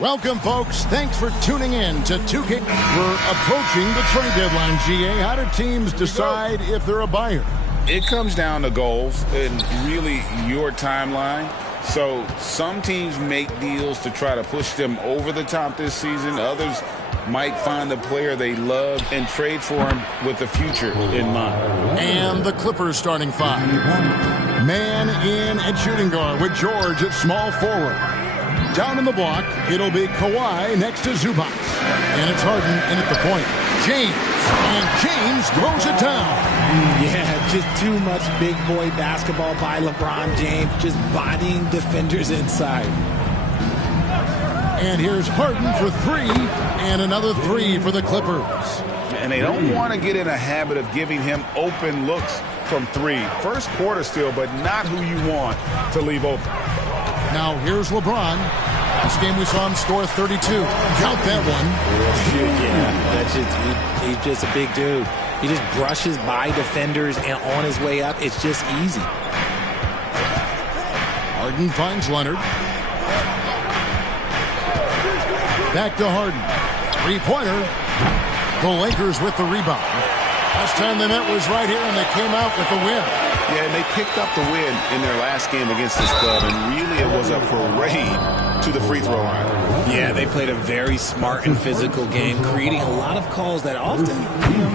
Welcome, folks. Thanks for tuning in to 2K. We're approaching the trade deadline, GA. How do teams decide if they're a buyer? It comes down to goals and really your timeline. So some teams make deals to try to push them over the top this season. Others might find a player they love and trade for him with the future in mind. And the Clippers starting five. Man in at shooting guard with George at small forward. Down in the block, it'll be Kawhi next to Zubac. And it's Harden in at the point. James. And James throws it down. Yeah, just too much big boy basketball by LeBron James. Just bodying defenders inside. And here's Harden for three. And another three for the Clippers. And they don't want to get in a habit of giving him open looks from three. First quarter still, but not who you want to leave open. Now here's LeBron. Last game we saw him score 32. Count that one. Yeah, that's he's just a big dude. He just brushes by defenders and on his way up, it's just easy. Harden finds Leonard. Back to Harden. Three-pointer. The Lakers with the rebound. Last time they met was right here, and they came out with the win. Yeah, and they picked up the win in their last game against this club, and really it was a parade to the free throw line. Yeah, they played a very smart and physical game, creating a lot of calls that often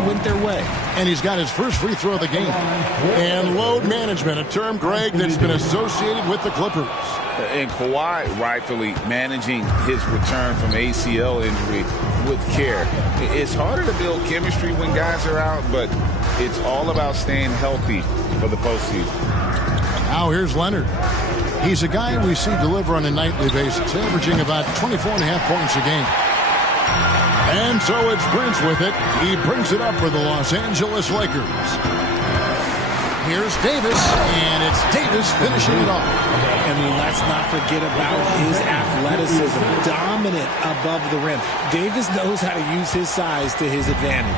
went their way. And he's got his first free throw of the game. And load management, a term, Greg, that's been associated with the Clippers. And Kawhi rightfully managing his return from ACL injury with care. It's harder to build chemistry when guys are out, but it's all about staying healthy for the postseason. Now here's Leonard. He's a guy we see deliver on a nightly basis, averaging about 24.5 points a game. And so it's Prince with it. He brings it up for the Los Angeles Lakers. Here's Davis, and it's Davis finishing it off. And let's not forget about his athleticism, dominant above the rim. Davis knows how to use his size to his advantage.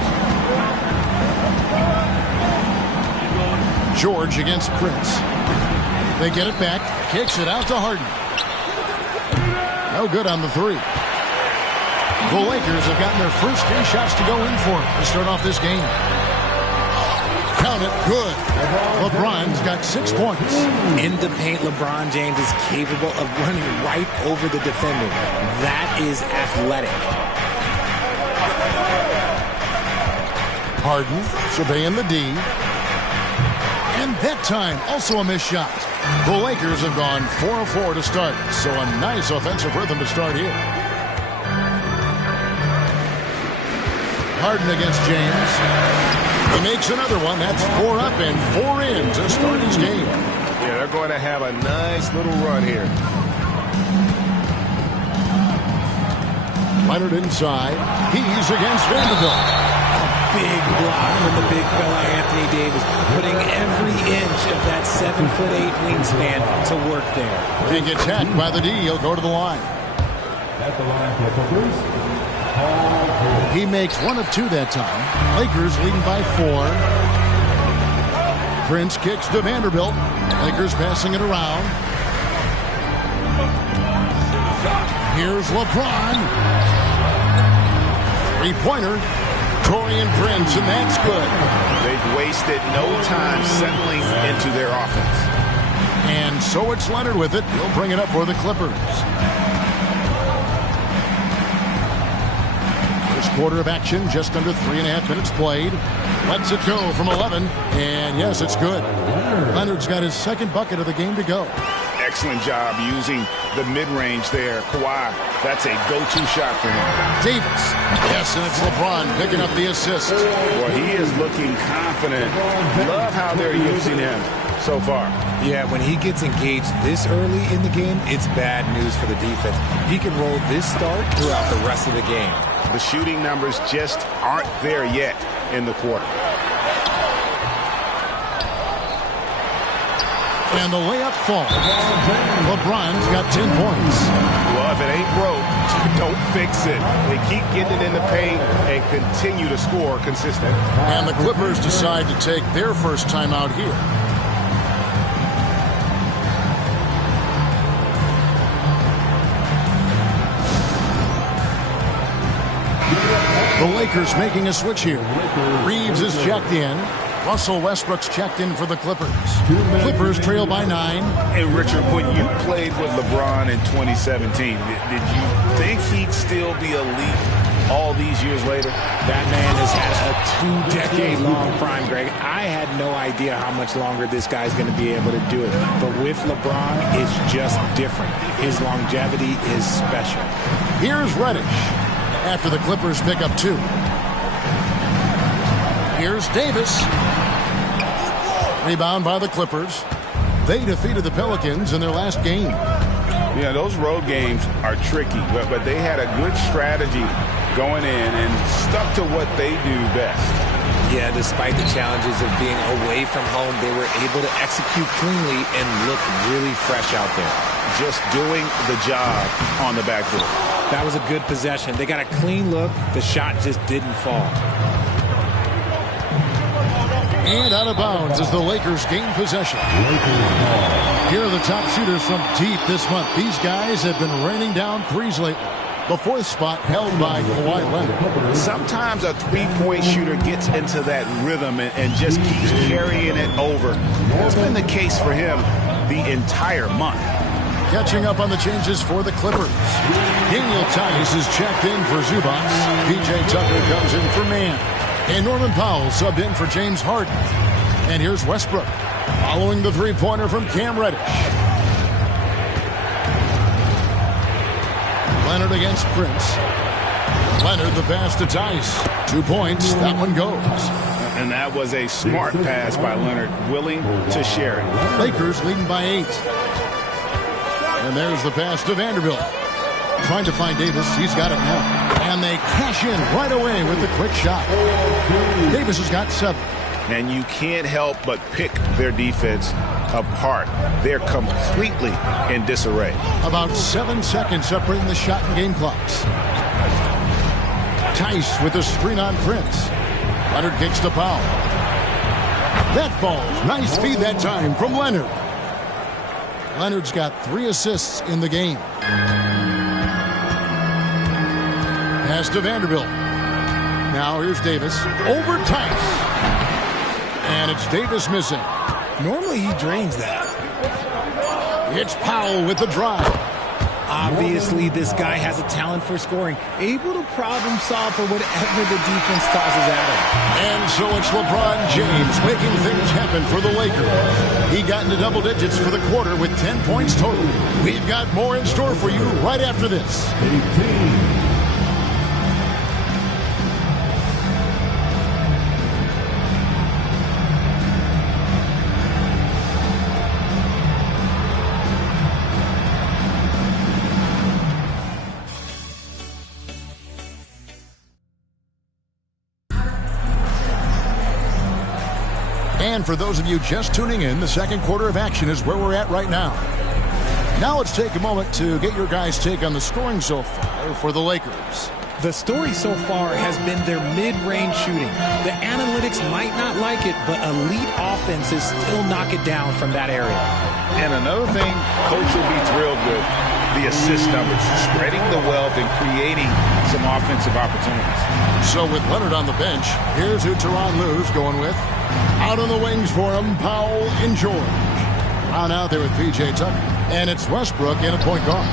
George against Prince. They get it back, kicks it out to Harden. No good on the three. The Lakers have gotten their first three shots to go in for it to start off this game. Count it, good. LeBron's got 6 points. In the paint, LeBron James is capable of running right over the defender. That is athletic. Harden surveying the D. And that time, also a missed shot. The Lakers have gone 4 of 4 to start, so a nice offensive rhythm to start here. Harden against James. He makes another one. That's 4 up and 4 in to start his game. Yeah, they're going to have a nice little run here. Leonard inside. He's against Vanderbilt. Big block from the big fella Anthony Davis, putting every inch of that 7'8" wingspan to work there. He gets hacked by the D. He'll go to the line. At the line for Clippers, He makes 1 of 2 that time. Lakers leading by 4. Prince kicks to Vanderbilt. Lakers passing it around. Here's LeBron. Three-pointer. Taurean Prince, and that's good. They've wasted no time settling into their offense. And so it's Leonard with it. He'll bring it up for the Clippers. First quarter of action, just under 3.5 minutes played. Lets it go from 11, and yes, it's good. Leonard's got his second bucket of the game to go. Excellent job using the mid-range there. Kawhi, that's a go-to shot for him. Davis. Yes, and it's LeBron picking up the assist. Well, he is looking confident. Love how they're using him so far. Yeah, when he gets engaged this early in the game, it's bad news for the defense. He can roll this start throughout the rest of the game. The shooting numbers just aren't there yet in the quarter. And the layup falls. LeBron's got 10 points. Well, if it ain't broke, don't fix it. They keep getting it in the paint and continue to score consistently. And the Clippers decide to take their first time out here. Lakers making a switch here. Reeves is checked in. Russell Westbrook's checked in for the Clippers. Clippers trail by 9. And Richard, when you played with LeBron in 2017, did you think he'd still be elite all these years later? That man has had a 2-decade-long prime, Greg. I had no idea how much longer this guy's going to be able to do it. But with LeBron, it's just different. His longevity is special. Here's Reddish after the Clippers pick up 2. Here's Davis. Rebound by the Clippers. They defeated the Pelicans in their last game. Yeah, those road games are tricky, but they had a good strategy going in and stuck to what they do best. Yeah, despite the challenges of being away from home, they were able to execute cleanly and look really fresh out there. Just doing the job on the backboard. That was a good possession. They got a clean look. The shot just didn't fall. And out of bounds as the Lakers gain possession. Here are the top shooters from deep this month. These guys have been raining down threes lately. The 4th spot held by Kawhi Leonard. Sometimes a three-point shooter gets into that rhythm and just keeps carrying it over. That's been the case for him the entire month. Catching up on the changes for the Clippers. Daniel Tice is checked in for Zubac. PJ Tucker comes in for Mann. And Norman Powell subbed in for James Harden. And here's Westbrook following the three-pointer from Cam Reddish. Leonard against Prince. Leonard the pass to Tice. 2 points. That one goes. And that was a smart pass by Leonard, willing to share it. Lakers leading by 8. And there's the pass to Vanderbilt. Trying to find Davis. He's got it now. And they cash in right away with the quick shot. Davis has got 7. And you can't help but pick their defense apart. They're completely in disarray. About 7 seconds separating the shot and game clocks. Tice with the screen on Prince. Leonard kicks to Powell. That falls. Nice feed that time from Leonard. Leonard's got 3 assists in the game. Pass to Vanderbilt. Now here's Davis. Over Tice. And it's Davis missing. Normally he drains that. It's Powell with the drive. Obviously, this guy has a talent for scoring. Able to problem solve for whatever the defense tosses at him. And so it's LeBron James making things happen for the Lakers. He got into double digits for the quarter with 10 points total. We've got more in store for you right after this. 18. And for those of you just tuning in, the second quarter of action is where we're at right now. Now let's take a moment to get your guys' take on the scoring so far for the Lakers. The story so far has been their mid-range shooting. The analytics might not like it, but elite offenses still knock it down from that area. And another thing Coach will be thrilled with, the assist numbers, spreading the wealth and creating some offensive opportunities. So with Leonard on the bench, here's who Tyronn Lue's going with. Out on the wings for him, Powell and George. Round out there with PJ Tucker. And it's Westbrook in a point guard.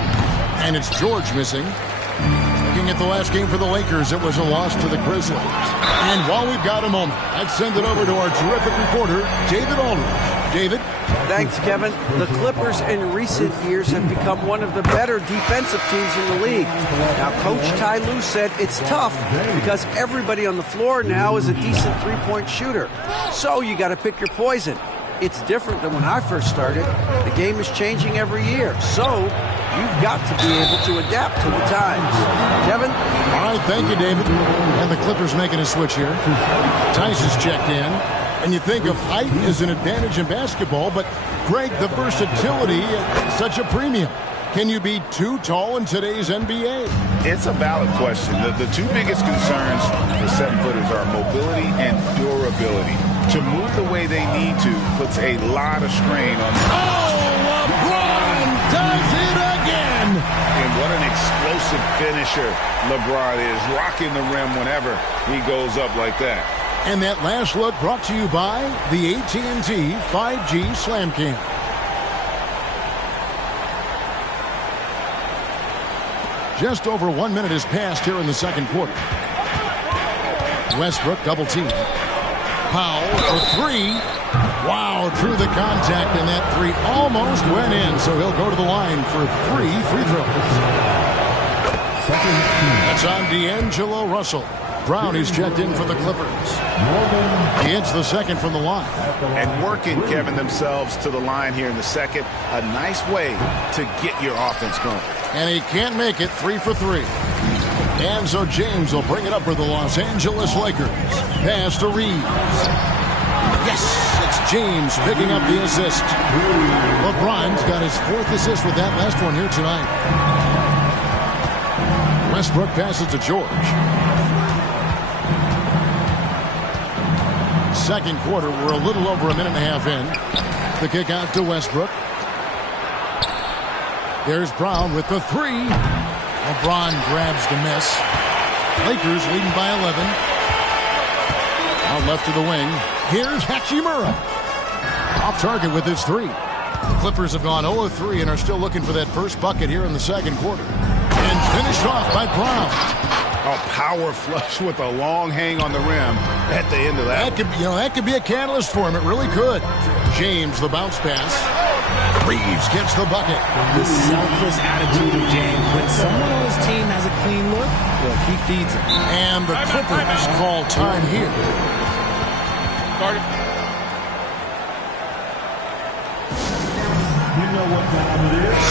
And it's George missing. Looking at the last game for the Lakers, it was a loss to the Grizzlies. And while we've got a moment, let's send it over to our terrific reporter, David Aldridge. David? Thanks, Kevin. The Clippers in recent years have become one of the better defensive teams in the league. Now, Coach Ty Lue said it's tough because everybody on the floor now is a decent three-point shooter. So you got to pick your poison. It's different than when I first started. The game is changing every year. So you've got to be able to adapt to the times. Kevin? All right, thank you, David. And the Clippers making a switch here. Tice is checked in. And you think of height as an advantage in basketball, but Greg, the versatility is such a premium. Can you be too tall in today's NBA? It's a valid question. The two biggest concerns for 7-footers are mobility and durability. To move the way they need to puts a lot of strain on them. Oh, LeBron does it again! And what an explosive finisher LeBron is, rocking the rim whenever he goes up like that. And that last look brought to you by the AT&T 5G Slam Cam. Just over 1 minute has passed here in the second quarter. Westbrook double team. Powell for three. Wow, through the contact, and that three almost went in, so he'll go to the line for 3 free throws. That's on D'Angelo Russell. Brown is checked in for the Clippers. He hits the second from the line. And working, Kevin, themselves to the line here in the second. A nice way to get your offense going. And he can't make it. 3 for 3. And so James will bring it up for the Los Angeles Lakers. Pass to Reeves. Yes, it's James picking up the assist. LeBron's got his 4th assist with that last one here tonight. Westbrook passes to George. Second quarter, we're a little over a minute and a half in. The kick out to Westbrook. There's Brown with the three. LeBron grabs the miss. Lakers leading by 11. Out left to the wing. Here's Hachimura. Off target with his three. The Clippers have gone 0-3 and are still looking for that first bucket here in the second quarter. And finished off by Brown. A power flush with a long hang on the rim at the end of that. That could be a catalyst for him. It really could. James, the bounce pass. Reeves gets the bucket. The selfless attitude of James. When someone on his team has a clean look, well, he feeds it. And the Clippers call time here.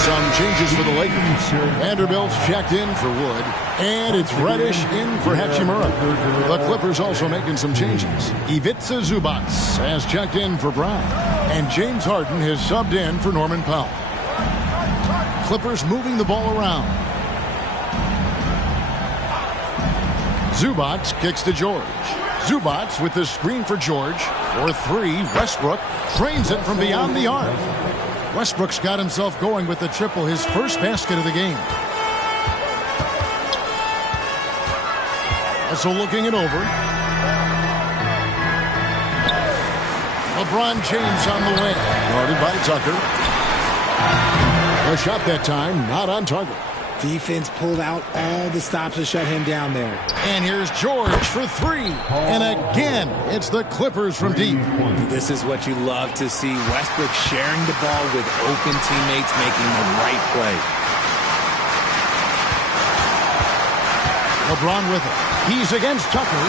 Some changes for the Lakers. Vanderbilt's checked in for Wood. And it's Reddish in for Hachimura. The Clippers also making some changes. Ivica Zubac has checked in for Brown. And James Harden has subbed in for Norman Powell. Clippers moving the ball around. Zubac kicks to George. Zubac with the screen for George. For three, Westbrook drains it from beyond the arc. Westbrook's got himself going with the triple, his first basket of the game. Also looking it over. LeBron James on the way. Guarded by Tucker. A shot that time, not on target. Defense pulled out all the stops to shut him down there. And here's George for three. And again, it's the Clippers from deep. This is what you love to see. Westbrook sharing the ball with open teammates, making the right play. LeBron with it. He's against Tucker.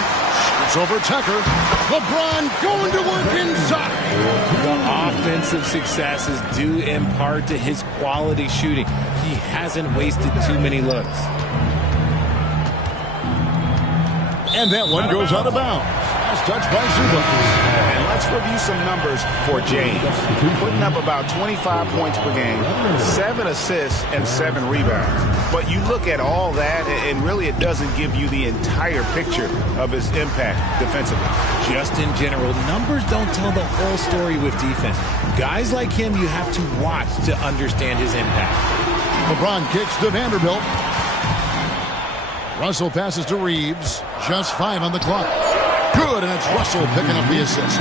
It's over Tucker. LeBron going to work inside. The offensive success is due in part to his quality shooting. He hasn't wasted too many looks. And that one goes out of bounds. Last touch by Zubac. And let's review some numbers for James. Putting up about 25 points per game, 7 assists, and 7 rebounds. But you look at all that, and really it doesn't give you the entire picture of his impact defensively. Just in general, numbers don't tell the whole story with defense. Guys like him, you have to watch to understand his impact. LeBron kicks to Vanderbilt. Russell passes to Reeves. Just 5 on the clock. Good, and it's Russell picking up the assist.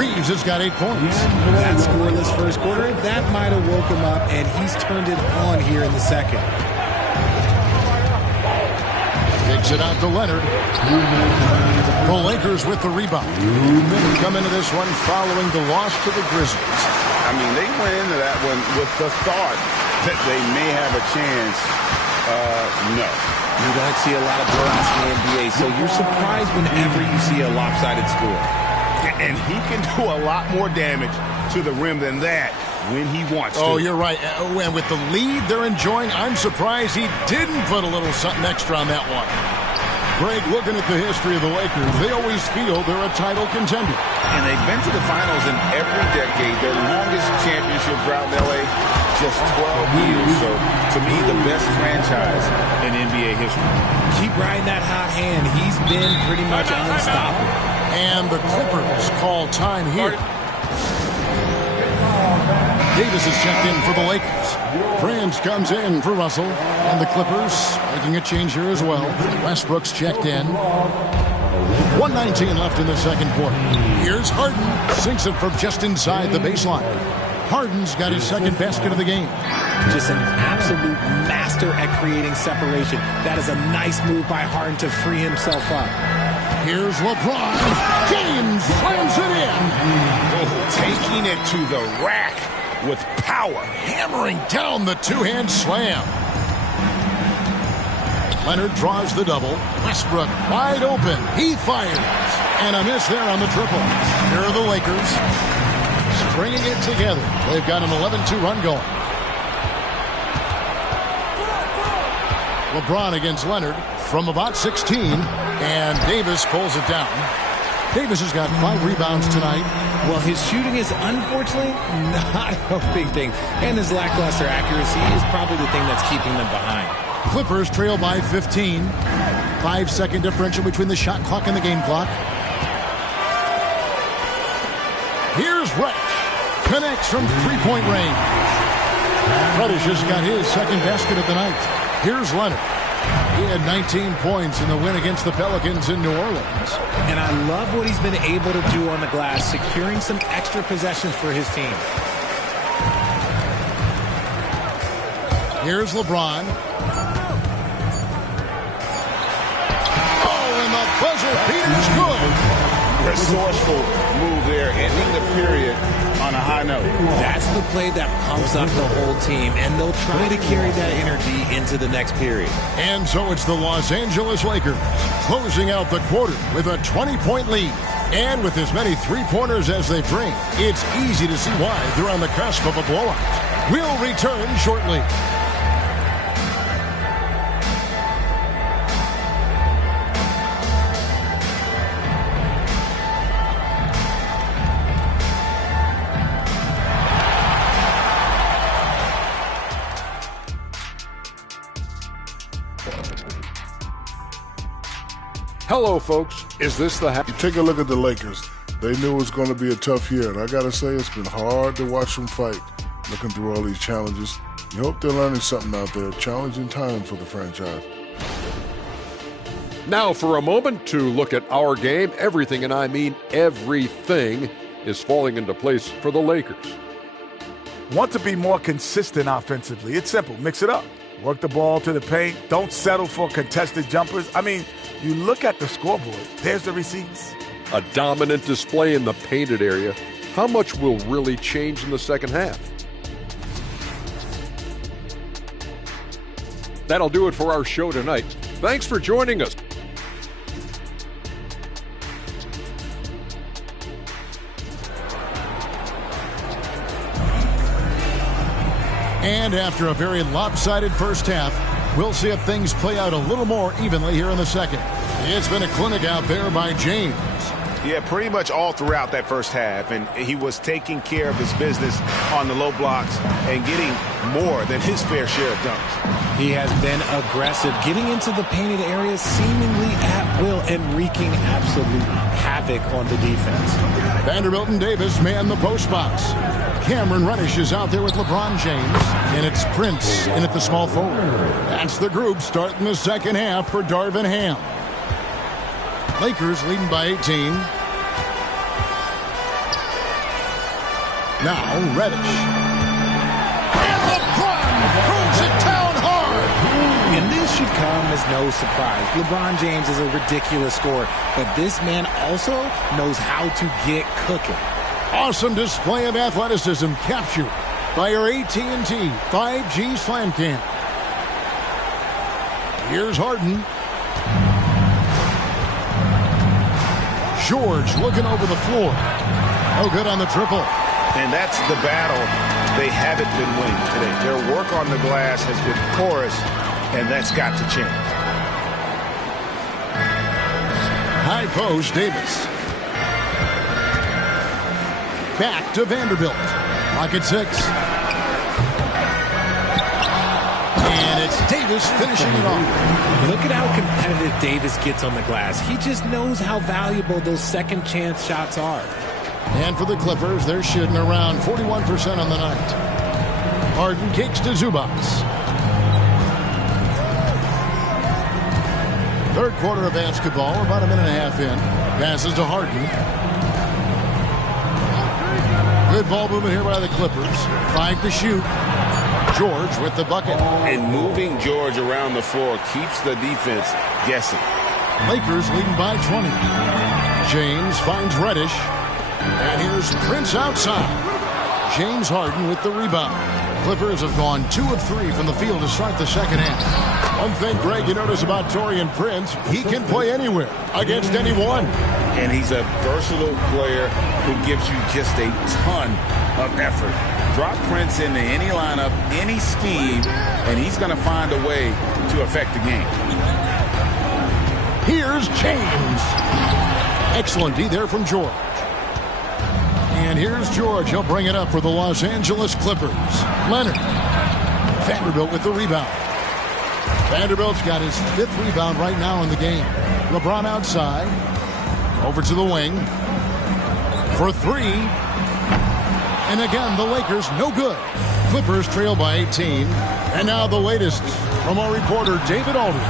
Reeves has got 8 points. That scoreless first quarter, that might have woke him up, and he's turned it on here in the second. Kicks it out to Leonard. The Lakers with the rebound. Come into this one following the loss to the Grizzlies. I mean, they went into that one with the thought that they may have a chance. No. You don't see a lot of blowouts in the NBA, so you're surprised whenever you see a lopsided score. And he can do a lot more damage to the rim than that when he wants to. Oh, you're right. And with the lead they're enjoying, I'm surprised he didn't put a little something extra on that one. Greg, looking at the history of the Lakers, they always feel they're a title contender. And they've been to the finals in every decade. Their longest championship drought in L.A., just 12 years. So, to me, the best franchise in NBA history. Keep riding that hot hand. He's been pretty much unstoppable. And the Clippers call time here. Davis is checked in for the Lakers. Prince comes in for Russell. And the Clippers making a change here as well. Westbrook's checked in. 1:19 left in the second quarter. Here's Harden. Sinks it from just inside the baseline. Harden's got his second basket of the game. Just an absolute master at creating separation. That is a nice move by Harden to free himself up. Here's LeBron. James slams it in. Oh, taking it to the rack with power. Hammering down the two-hand slam. Leonard draws the double. Westbrook wide open. He fires. And a miss there on the triple. Here are the Lakers stringing it together. They've got an 11-2 run going. LeBron against Leonard from about 16. And Davis pulls it down. Davis has got 5 rebounds tonight. Well, his shooting is unfortunately not a big thing. And his lackluster accuracy is probably the thing that's keeping them behind. Clippers trail by 15. 5-second differential between the shot clock and the game clock. Here's Reddish. Connects from three-point range. Reddish just got his second basket of the night. Here's Leonard. He had 19 points in the win against the Pelicans in New Orleans. And I love what he's been able to do on the glass, securing some extra possessions for his team. Here's LeBron. Oh, and the buzzer beater's good. Resourceful move there, ending the period on a high note. That's the play that pumps up the whole team, and they'll try to carry that energy into the next period. And so it's the Los Angeles Lakers closing out the quarter with a 20-point lead. And with as many three-pointers as they bring, it's easy to see why they're on the cusp of a blowout. We'll return shortly. Hello, folks. Is this the You take a look at the Lakers. They knew it was going to be a tough year, and I got to say it's been hard to watch them fight, looking through all these challenges. You hope they're learning something out there. Challenging times for the franchise. Now for a moment to look at our game. Everything, and I mean everything, is falling into place for the Lakers. Want to be more consistent offensively. It's simple. Mix it up. Work the ball to the paint. Don't settle for contested jumpers. I mean, you look at the scoreboard. There's the receipts. A dominant display in the painted area. How much will really change in the second half? That'll do it for our show tonight. Thanks for joining us. And after a very lopsided first half, we'll see if things play out a little more evenly here in the second. It's been a clinic out there by James. Yeah, pretty much all throughout that first half, and he was taking care of his business on the low blocks and getting more than his fair share of dunks. He has been aggressive, getting into the painted areas seemingly at will and wreaking absolute havoc on the defense. Vanderbilt and Davis man the post box. Cameron Reddish is out there with LeBron James, and it's Prince in at the small forward. That's the group starting the second half for Darvin Ham. Lakers leading by 18. Now Reddish. And LeBron throws it down hard. And this should come as no surprise. LeBron James is a ridiculous scorer, but this man also knows how to get cooking. Awesome display of athleticism captured by our AT&T 5G Slam Cam. Here's Harden. George looking over the floor. No good on the triple. And that's the battle they haven't been winning today. Their work on the glass has been porous, and that's got to change. High post, Davis. Back to Vanderbilt. Lock at 6. And it's Davis finishing it off. Look at how competitive Davis gets on the glass. He just knows how valuable those second chance shots are. And for the Clippers, they're shooting around 41% on the night. Harden kicks to Zubac. Third quarter of basketball, about a minute and a half in. Passes to Harden. Good ball movement here by the Clippers. 5 to shoot. George with the bucket. And moving George around the floor keeps the defense guessing. Lakers leading by 20. James finds Reddish. And here's Prince outside. James Harden with the rebound. Clippers have gone 2 of 3 from the field to start the second half. One thing, Greg, you notice about Taurean Prince, he can play anywhere against anyone. And he's a versatile player who gives you just a ton of effort. Drop Prince into any lineup, any scheme, and he's going to find a way to affect the game. Here's James. Excellent D there from George. And here's George. He'll bring it up for the Los Angeles Clippers. Leonard. Vanderbilt with the rebound. Vanderbilt's got his 5th rebound right now in the game. LeBron outside. Over to the wing. For 3. And again, the Lakers no good. Clippers trail by 18. And now the latest from our reporter, David Aldridge.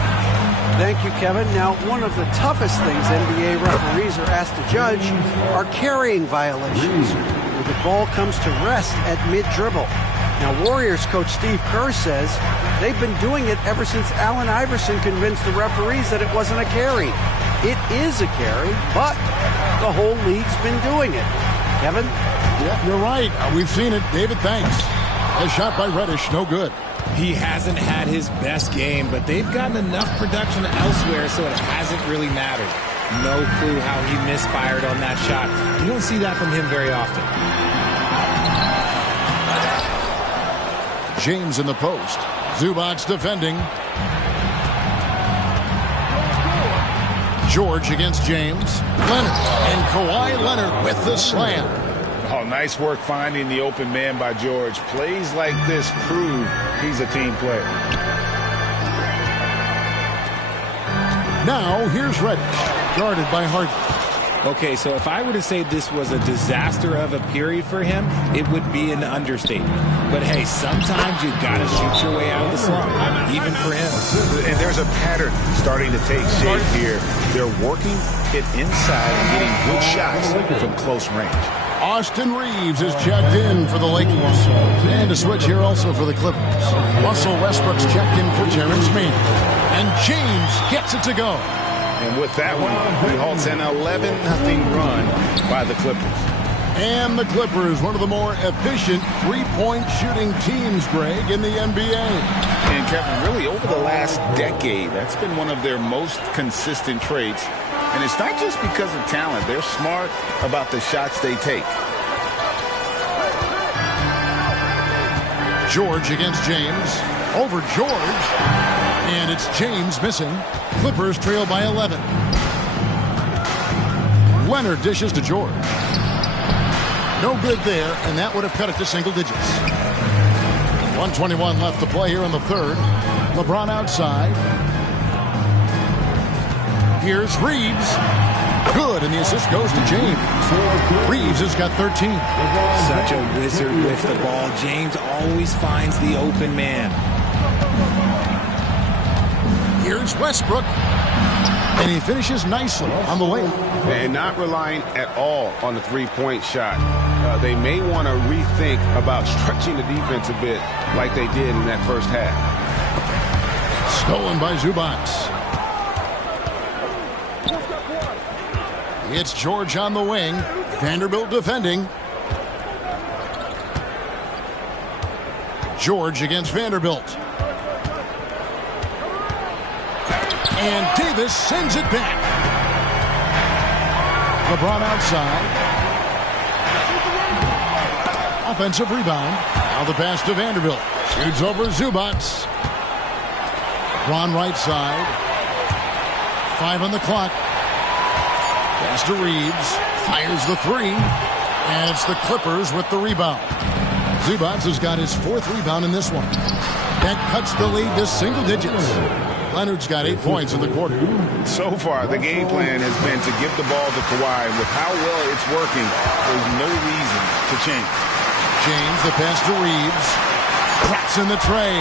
Thank you, Kevin. Now, one of the toughest things NBA referees are asked to judge are carrying violations, where the ball comes to rest at mid-dribble. Now, Warriors coach Steve Kerr says they've been doing it ever since Allen Iverson convinced the referees that it wasn't a carry. It is a carry, but the whole league's been doing it. Kevin? Yeah, you're right. We've seen it. David, thanks. A shot by Reddish, no good. He hasn't had his best game, but they've gotten enough production elsewhere so it hasn't really mattered. No clue how he misfired on that shot. You don't see that from him very often. James in the post. Zubac defending. George against James. Leonard. And Kawhi Leonard with the slam. Oh, nice work finding the open man by George. Plays like this prove he's a team player. Now, here's Reddish, guarded by Harden. Okay, so if I were to say this was a disaster of a period for him, it would be an understatement. But hey, sometimes you gotta shoot your way out of the slump, even for him. And there's a pattern starting to take shape here. They're working it inside and getting good shots from close range. Austin Reeves is checked in for the Lakers. And a switch here also for the Clippers. Russell Westbrook's checked in for Terrence Mann. And James gets it to go. And with that one, he halts an 11-0 run by the Clippers. And the Clippers, one of the more efficient three-point shooting teams, Greg, in the NBA. And Kevin, really over the last decade, that's been one of their most consistent traits. And it's not just because of talent. They're smart about the shots they take. George against James. Over George. And it's James missing. Clippers trail by 11. Leonard dishes to George. No good there, and that would have cut it to single digits. 1:21 left to play here in the third. LeBron outside. Here's Reeves. Good, and the assist goes to James. Reeves has got 13. Such a wizard with the ball. James always finds the open man. Here's Westbrook. And he finishes nicely on the layup. And not relying at all on the three-point shot. They may want to rethink about stretching the defense a bit like they did in that first half. Stolen by Zubac. It's George on the wing. Vanderbilt defending. George against Vanderbilt. And Davis sends it back. LeBron outside. Offensive rebound. Now the pass to Vanderbilt. Shoots over Zubac. LeBron right side. 5 on the clock. Pass to Reeves. Fires the 3. And it's the Clippers with the rebound. Zubac has got his 4th rebound in this one. That cuts the lead to single digits. Leonard's got 8 points in the quarter. So far, the game plan has been to give the ball to Kawhi. With how well it's working, there's no reason to change. James, the pass to Reeves. Cracks in the tray.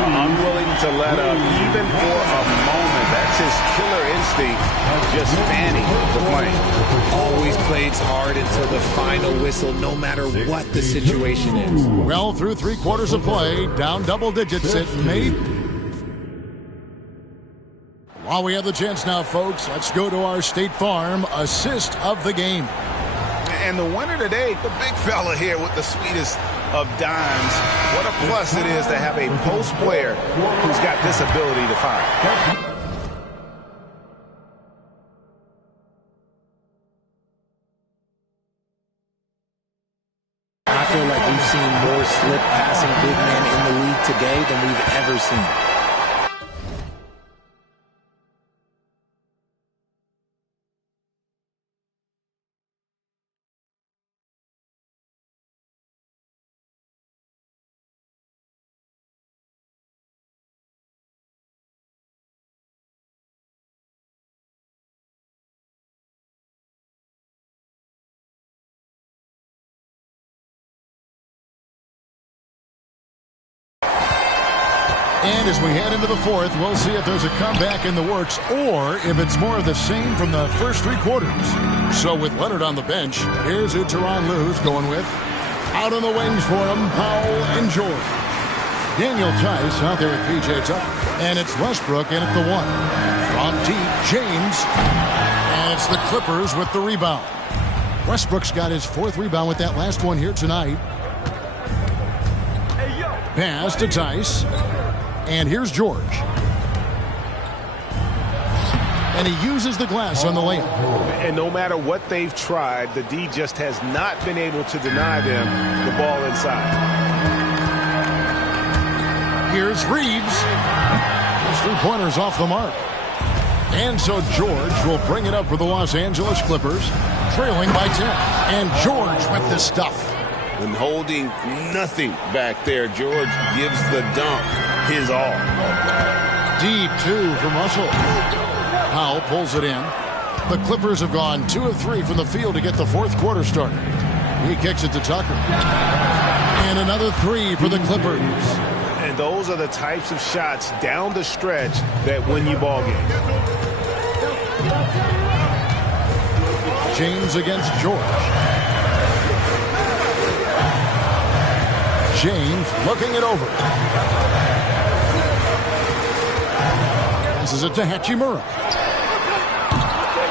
Unwilling to let up, even for a moment. That's his killer instinct, just fanning the flame. Always plays hard until the final whistle, no matter what the situation is. Well, through 3 quarters of play, down double digits at Mate. While we have the chance now, folks, let's go to our State Farm assist of the game. And the winner today, the big fella here with the sweetest of dimes. What a plus it is to have a post player who's got this ability to fire. I feel like we've seen more slip passing big men in the league today than we've ever seen. And as we head into the fourth, we'll see if there's a comeback in the works or if it's more of the same from the first 3 quarters. So with Leonard on the bench, here's who Tyronn Lue's going with. Out on the wings for him, Powell and George. Daniel Tice out there with P.J. Tucker. And it's Westbrook in at the 1. From deep, James. And it's the Clippers with the rebound. Westbrook's got his 4th rebound with that last one here tonight. Pass to Tice. And here's George. And he uses the glass on the layup. And no matter what they've tried, the D just has not been able to deny them the ball inside. Here's Reeves. His 3-pointer's off the mark. And so George will bring it up for the Los Angeles Clippers, trailing by 10. And George with the stuff. And holding nothing back there, George gives the dunk his all. Deep 2 from Russell. Powell pulls it in. The Clippers have gone 2 of 3 from the field to get the 4th quarter started. He kicks it to Tucker. And another 3 for the Clippers. And those are the types of shots down the stretch that win you ball games. James against George. James looking it over. Passes it to Hachimura.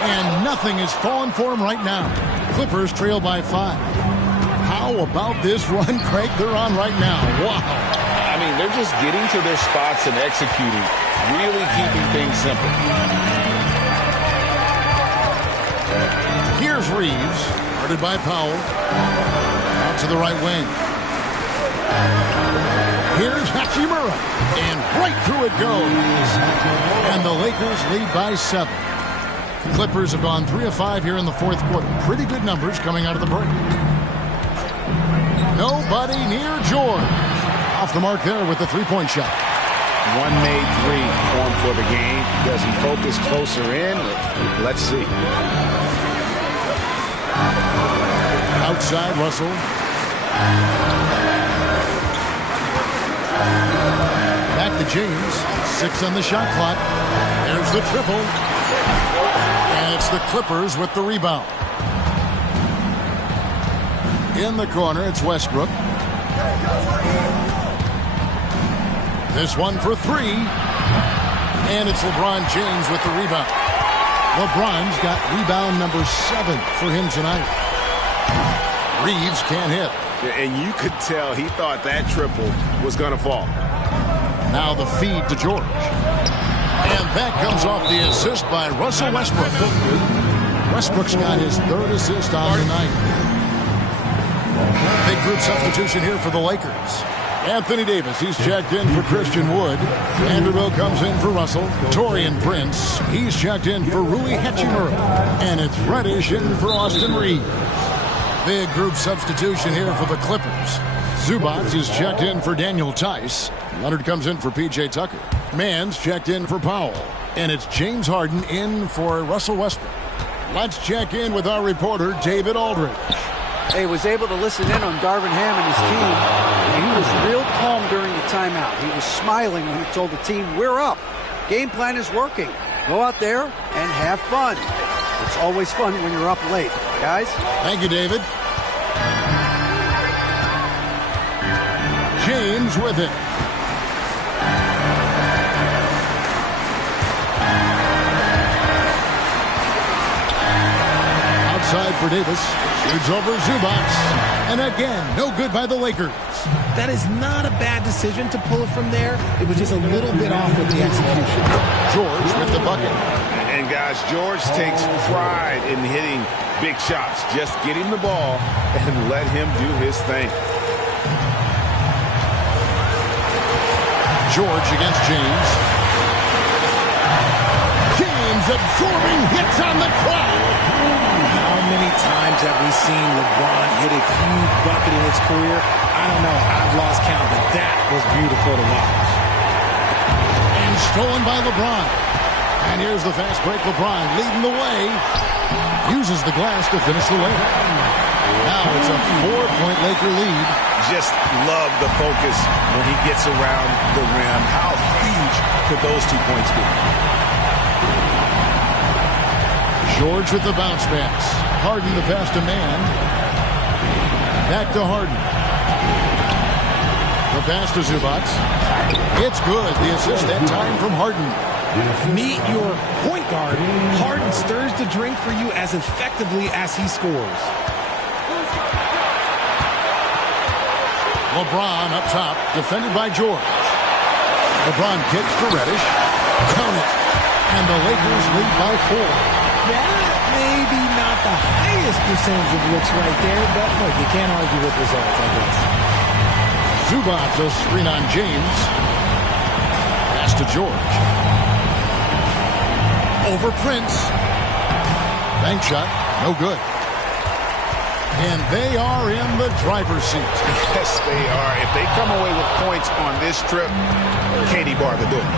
And nothing is falling for him right now. Clippers trail by 5. How about this run, Craig, they're on right now? Wow. I mean, they're just getting to their spots and executing, really keeping things simple. Here's Reeves, guarded by Powell. Out to the right wing. Here's Hachimura, and right through it goes. And the Lakers lead by 7. The Clippers have gone 3 of 5 here in the 4th quarter. Pretty good numbers coming out of the break. Nobody near George. Off the mark there with the 3-point shot. One made 3 formed for the game. Does he focus closer in? Let's see. Outside Russell. Back to James. 6 on the shot clock. There's the triple. And it's the Clippers with the rebound. In the corner, it's Westbrook. This one for 3. And it's LeBron James with the rebound. LeBron's got rebound number 7 for him tonight. Reeves can't hit. And you could tell he thought that triple was going to fall. Now the feed to George. And that comes off the assist by Russell Westbrook. Westbrook's got his 3rd assist on the night. Big group substitution here for the Lakers. Anthony Davis, he's checked in for Christian Wood. Vanderbilt comes in for Russell. Taurean Prince, he's checked in for Rui Hachimura. And it's Reddish in for Austin Reeves. Big group substitution here for the Clippers. Zubac is checked in for Daniel Tice. Leonard comes in for P.J. Tucker. Mann's checked in for Powell. And it's James Harden in for Russell Westbrook. Let's check in with our reporter, David Aldridge. He was able to listen in on Darvin Ham and his team, and he was real calm during the timeout. He was smiling when he told the team, we're up. Game plan is working. Go out there and have fun. It's always fun when you're up late. Guys? Thank you, David. James with it. Outside for Davis. Shoots over Zubac. And again, no good by the Lakers. That is not a bad decision to pull it from there. It was just a little bit off with the execution. George with the bucket. And guys, George takes pride in hitting big shots. Just get him the ball and let him do his thing. George against James. James absorbing hits on the crowd. How many times have we seen LeBron hit a huge bucket in his career? I don't know. I've lost count, but that was beautiful to watch. And stolen by LeBron. And here's the fast break. LeBron leading the way. Uses the glass to finish the layup. Now it's a 4-point Laker lead. Just love the focus when he gets around the rim. How huge could those 2 points be? George with the bounce pass. Harden the pass to Mann. Back to Harden. The pass to Zubac. It's good. The assist that time from Harden. Meet your point guard. Harden stirs the drink for you as effectively as he scores. LeBron up top, defended by George. LeBron kicks to Reddish. Count it. And the Lakers lead by 4. That maybe not the highest percentage of looks right there, but look, you can't argue with results, I guess. Zubac, a screen on James. Pass to George. Over Prince. Bank shot, no good. And they are in the driver's seat. Yes, they are. If they come away with points on this trip, Katie Bar to do it.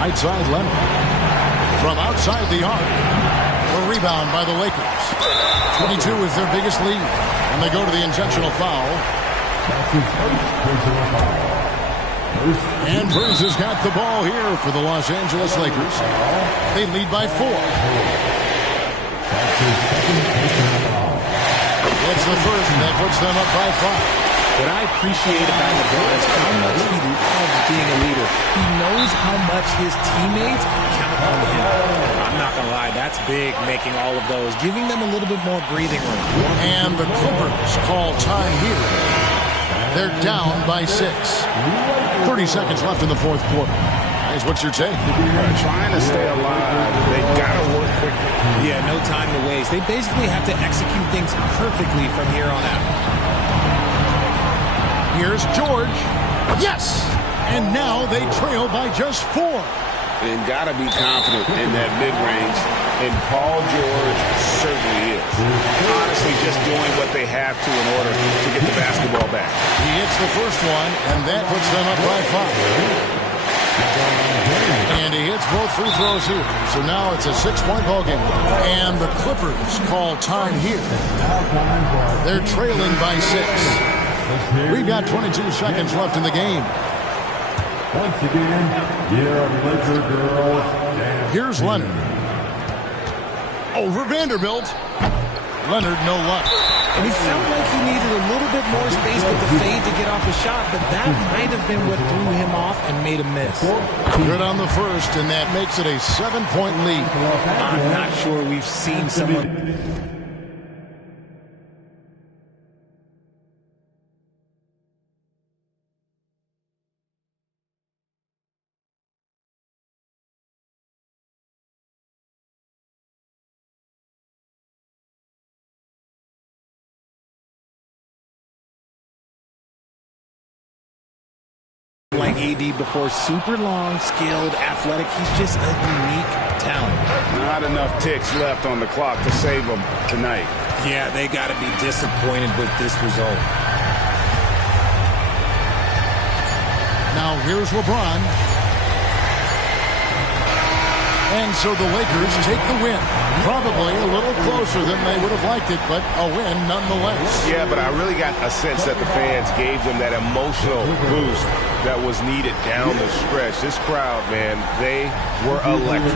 Right side, Leonard. From outside the arc. A rebound by the Lakers. 22 is their biggest lead. And they go to the intentional foul. And Bruce has got the ball here for the Los Angeles Lakers. They lead by 4. It's the first, and that puts them up by 5. What I appreciate about LeBron is how much he loves being a leader. He knows how much his teammates count on him. I'm not going to lie, that's big, making all of those, giving them a little bit more breathing room. And the Clippers call time here. They're down by 6. 30 seconds left in the fourth quarter. Guys, what's your take? Trying to stay alive. They've got to work quickly. Yeah, no time to waste. They basically have to execute things perfectly from here on out. Here's George. Yes! And now they trail by just 4. And got to be confident in that mid-range. And Paul George certainly is. Honestly, just doing what they have to in order to get the basketball back. He hits the first one, and that puts them up by 5. And he hits both free throws here. So now it's a 6-point ball game. And the Clippers call time here. They're trailing by 6. We've got 22 seconds left in the game. Once again, your Laker girls. Here's Leonard. Over Vanderbilt. Leonard, no luck. And he felt like he needed a little bit more space with the fade to get off the shot, but that might have been what threw him off and made him miss. Good on the first, and that makes it a 7-point lead. I'm not sure we've seen someone... like AD before. Super long, skilled, athletic. He's just a unique talent. Not enough ticks left on the clock to save them tonight. Yeah, they got to be disappointed with this result. Now here's LeBron. And so the Lakers take the win. Probably a little closer than they would have liked it, but a win nonetheless. Yeah, but I really got a sense that the fans gave them that emotional boost that was needed down the stretch. This crowd, man, they were electric.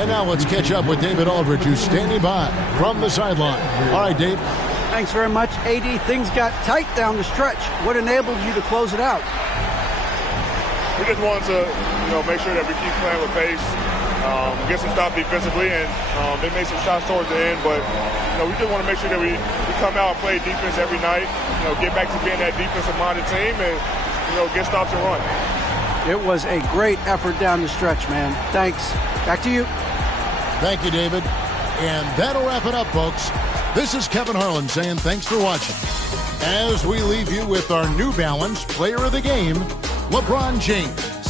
And now let's catch up with David Aldridge, who's standing by from the sideline. All right, Dave. Thanks very much, AD. Things got tight down the stretch. What enabled you to close it out? We just wanted to, make sure that we keep playing with pace. Get some stops defensively, and they made some shots towards the end, but we just want to make sure that we come out and play defense every night, get back to being that defensive-minded team and, get stops and run. It was a great effort down the stretch, man. Thanks. Back to you. Thank you, David. And that'll wrap it up, folks. This is Kevin Harlan saying thanks for watching. As we leave you with our New Balance Player of the Game, LeBron James.